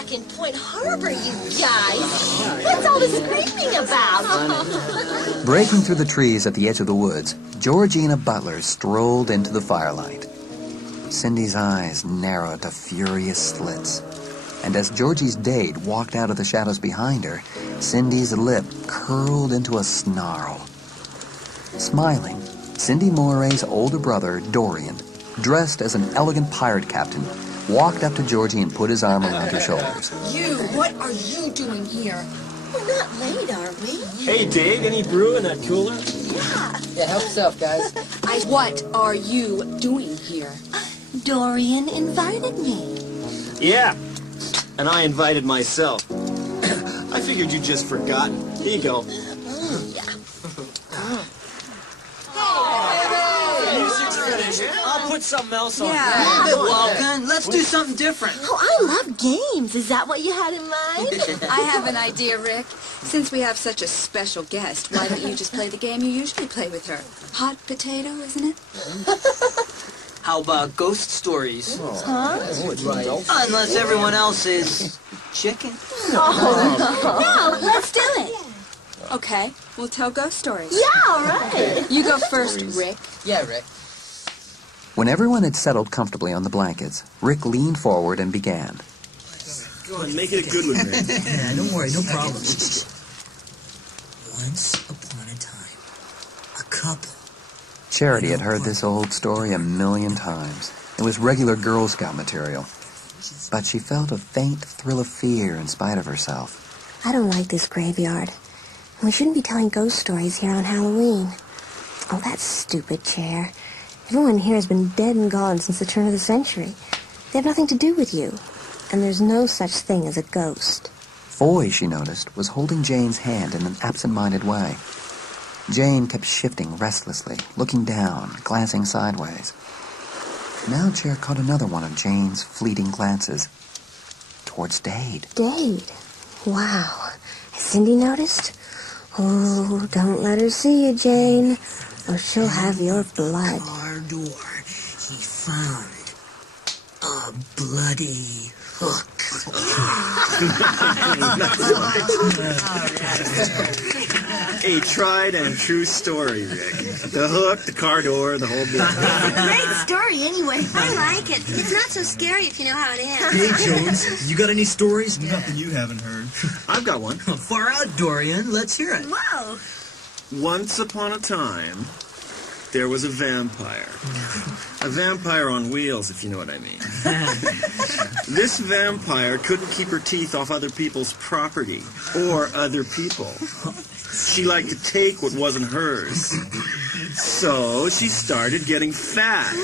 back in Point Harbor, you guys. What's all the screaming about? Breaking through the trees at the edge of the woods, Georgina Butler strolled into the firelight. Cindy's eyes narrowed to furious slits. And as Georgie's date walked out of the shadows behind her, Cindy's lip curled into a snarl. Smiling, Cindy Moray's older brother, Dorian, dressed as an elegant pirate captain, walked up to Georgie and put his arm around her shoulders. You, what are you doing here? We're not late, are we? Hey, Dave, any brew in that cooler? Yeah, help yourself, guys. What are you doing here? Dorian invited me. Yeah, and I invited myself. I figured you'd just forgotten. Here you go. Music's finished. I'll put something else on. Yeah. Leave it, Walton. Let's do something different. Oh, I love games. Is that what you had in mind? I have an idea, Rick. Since we have such a special guest, why don't you just play the game you usually play with her? Hot potato, isn't it? How about ghost stories? Huh? Unless everyone else is chicken. No, let's do it. Okay, we'll tell ghost stories. Yeah, all right. You go first, Rick. Yeah, Rick. When everyone had settled comfortably on the blankets, Rick leaned forward and began. Go on, make it a good one, man. Yeah, don't worry, no problem. Once upon a time, a couple. Charity had heard this old story a million times. It was regular Girl Scout material. But she felt a faint thrill of fear in spite of herself. I don't like this graveyard. We shouldn't be telling ghost stories here on Halloween. Oh, that stupid chair. Everyone here has been dead and gone since the turn of the century. They have nothing to do with you. And there's no such thing as a ghost. Foy, she noticed, was holding Jane's hand in an absent-minded way. Jane kept shifting restlessly, looking down, glancing sideways. Now Chair caught another one of Jane's fleeting glances. Towards Dade. Dade? Wow. Has Cindy noticed? Oh, don't let her see you, Jane, or she'll have your blood. Car door. He found a bloody hook. A tried and true story, Rick. The hook, the car door, the whole bit. Great story, anyway. I like it. It's not so scary if you know how it ends. Hey, Jones, you got any stories? Nothing you haven't heard. I've got one. Far out, Dorian. Let's hear it. Whoa. Once upon a time, there was a vampire. A vampire on wheels, if you know what I mean. This vampire couldn't keep her teeth off other people's property or other people. She liked to take what wasn't hers. So she started getting fat.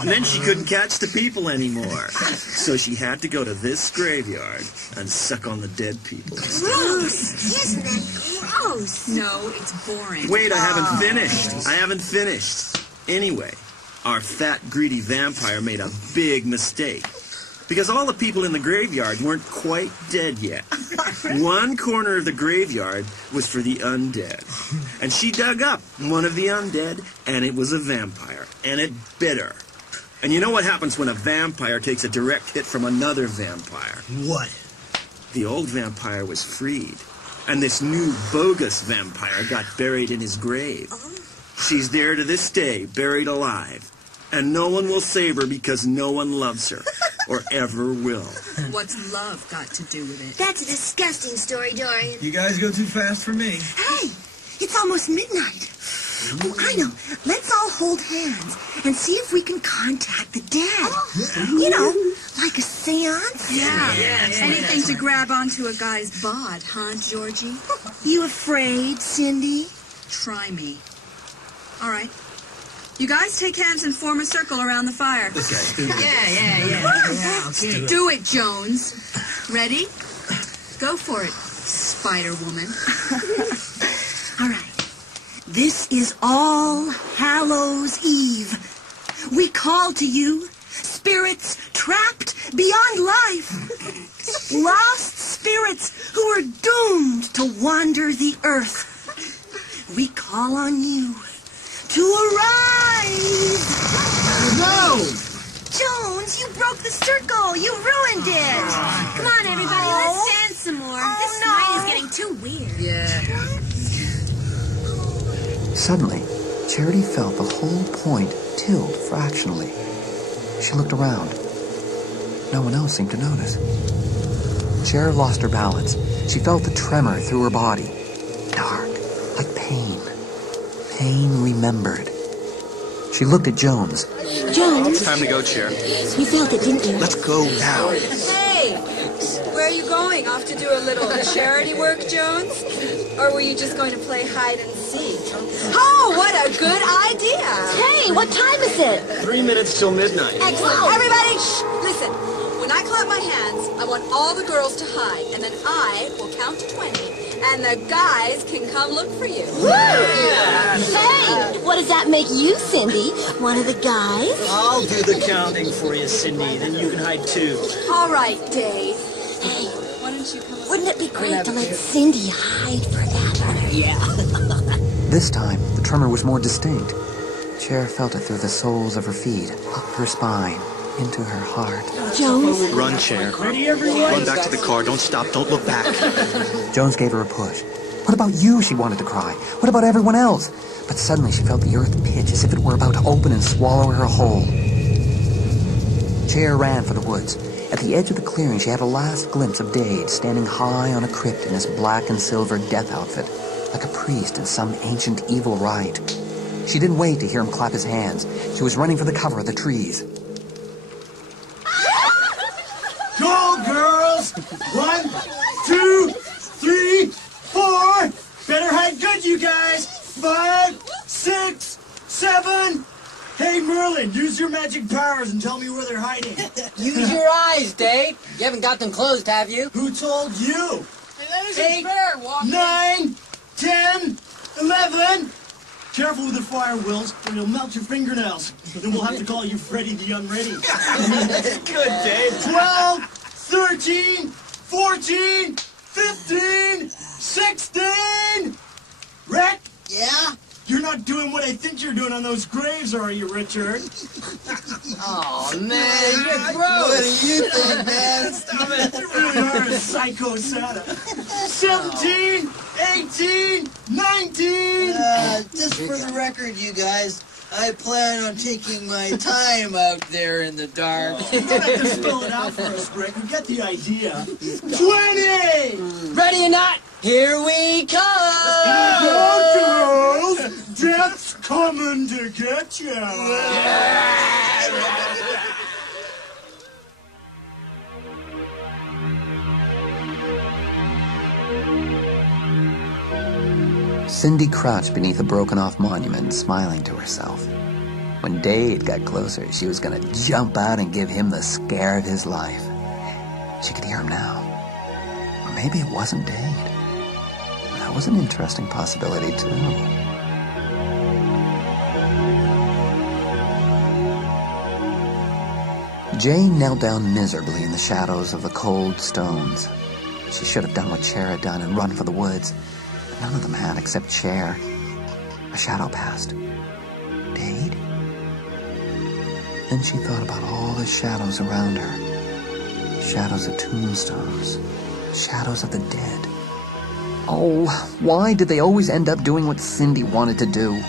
And then she couldn't catch the people anymore. So she had to go to this graveyard and suck on the dead people. Gross. Isn't that gross? No, it's boring. Wait, I haven't finished. Anyway, our fat, greedy vampire made a big mistake. Because all the people in the graveyard weren't quite dead yet. One corner of the graveyard was for the undead. And she dug up one of the undead, and it was a vampire. And it bit her. And you know what happens when a vampire takes a direct hit from another vampire? What? The old vampire was freed. And this new bogus vampire got buried in his grave. She's there to this day, buried alive. And no one will save her because no one loves her. Or ever will. What's love got to do with it? That's a disgusting story, Dorian. You guys go too fast for me. Hey, it's almost midnight. Oh, I know. Let's all hold hands and see if we can contact the dead. You know, like a seance. Yeah. Anything to grab onto a guy's bod, huh, Georgie? You afraid, Cindy? Try me. All right. You guys take hands and form a circle around the fire. Yeah. Okay. Do it, Jones. Ready? Go for it, Spider-Woman. All right. This is All Hallows Eve. We call to you, spirits trapped beyond life. Lost spirits who are doomed to wander the earth. We call on you to arise. No! Joan, Jones, you broke the circle. You ruined it. Come on, everybody, let's dance some more. This night is getting too weird. Suddenly, Charity felt the whole point tilt fractionally. She looked around. No one else seemed to notice. Cher lost her balance. She felt the tremor through her body. Dark, like pain. Pain remembered. She looked at Jones. Jones, Time to go, Cher. you felt it, didn't you? Let's go now. Hey, where are you going? Off to do a little charity work, Jones? Or were you just going to play hide and seek? Oh, what a good idea! Hey, what time is it? 3 minutes till midnight. Excellent. Everybody, shh, listen. When I clap my hands, I want all the girls to hide, and then I will count to 20, and the guys can come look for you. Hey, what does that make you, Cindy? One of the guys? I'll do the counting for you, Cindy. Then you can hide too. All right, Dave. Hey, Why don't you come? wouldn't it be great to let Cindy hide forever? Yeah. This time, the tremor was more distinct. Cher felt it through the soles of her feet, up her spine, into her heart. Jones, Run, Cher. Ready, everyone? Run back to the car. Don't stop. Don't look back. Jones gave her a push. What about you, she wanted to cry. What about everyone else? But suddenly she felt the earth pitch as if it were about to open and swallow her whole. Cher ran for the woods. At the edge of the clearing, she had a last glimpse of Dade standing high on a crypt in his black and silver death outfit, like a priest in some ancient evil rite. She didn't wait to hear him clap his hands. She was running for the cover of the trees. Go, girls! 1, 2, 3, 4. Better hide good, you guys. 5, 6, 7. Hey, Merlin, use your magic powers and tell me where they're hiding. Use your eyes, Dave. You haven't got them closed, have you? Who told you? Hey, that isn't 8, fair, Walker. 9, 10, 11. Careful with the fire, Wills, or you'll melt your fingernails. Then we'll have to call you Freddy the Unready. Good, Dave. 12, 13, 14, 15, 16. Rick? Yeah? You're not doing what I think you're doing on those graves, are you, Richard? Oh, man, you're gross. What do you think, man? Stop it. You really are a psycho Santa. 17, 18, 19. Just for the record, you guys, I plan on taking my time out there in the dark. You don't have to spell it out for us, Rick. We get the idea. 20! Ready or not, here we come. Go, girls! Death's coming to get you. Cindy crouched beneath a broken-off monument, smiling to herself. When Dade got closer, she was going to jump out and give him the scare of his life. She could hear him now. Or maybe it wasn't Dade. That was an interesting possibility, too. Jane knelt down miserably in the shadows of the cold stones. She should have done what Cher had done and run for the woods. But none of them had except Cher. A shadow passed. Dade? Then she thought about all the shadows around her. Shadows of tombstones. Shadows of the dead. Oh, why did they always end up doing what Cindy wanted to do?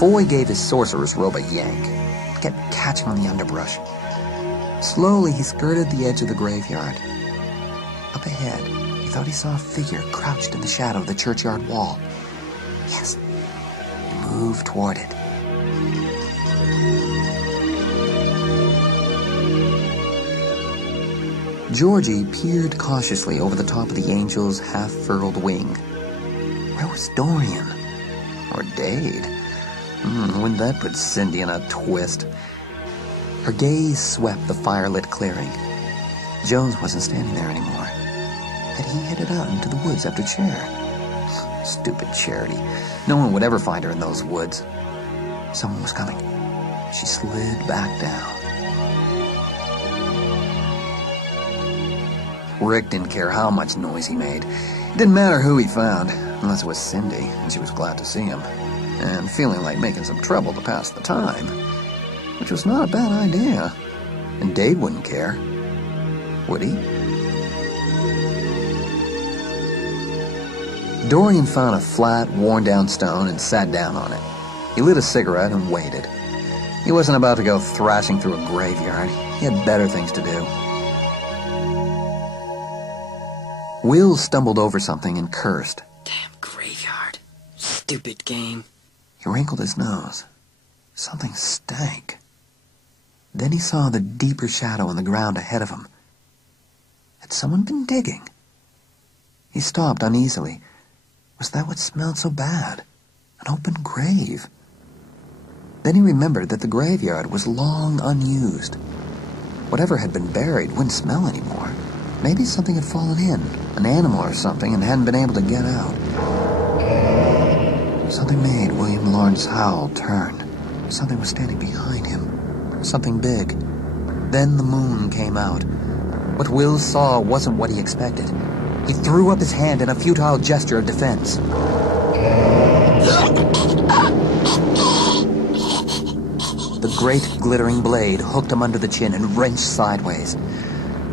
Foy gave his sorcerer's robe a yank. It kept catching on the underbrush. Slowly, he skirted the edge of the graveyard. Up ahead, he thought he saw a figure crouched in the shadow of the churchyard wall. Yes. He moved toward it. Georgie peered cautiously over the top of the angel's half-furled wing. Where was Dorian? Or Dade? Wouldn't that put Cindy in a twist? Her gaze swept the firelit clearing. Jones wasn't standing there anymore. Had he headed out into the woods after Cher? Stupid Charity. No one would ever find her in those woods. Someone was coming. She slid back down. Rick didn't care how much noise he made. It didn't matter who he found, unless it was Cindy, and she was glad to see him. and feeling like making some trouble to pass the time, which was not a bad idea. And Dade wouldn't care, would he? Dorian found a flat, worn-down stone and sat down on it. He lit a cigarette and waited. He wasn't about to go thrashing through a graveyard. He had better things to do. Will stumbled over something and cursed. Damn graveyard. Stupid game. He wrinkled his nose. Something stank. Then he saw the deeper shadow in the ground ahead of him. Had someone been digging? He stopped uneasily. Was that what smelled so bad? An open grave. Then he remembered that the graveyard was long unused. Whatever had been buried wouldn't smell anymore. Maybe something had fallen in, an animal or something, and hadn't been able to get out. Something made William Lawrence Howell turn. Something was standing behind him. Something big. Then the moon came out. What Will saw wasn't what he expected. He threw up his hand in a futile gesture of defense. The great glittering blade hooked him under the chin and wrenched sideways.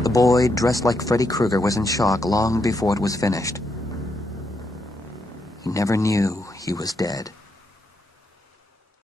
The boy, dressed like Freddy Krueger, was in shock long before it was finished. He never knew he was dead.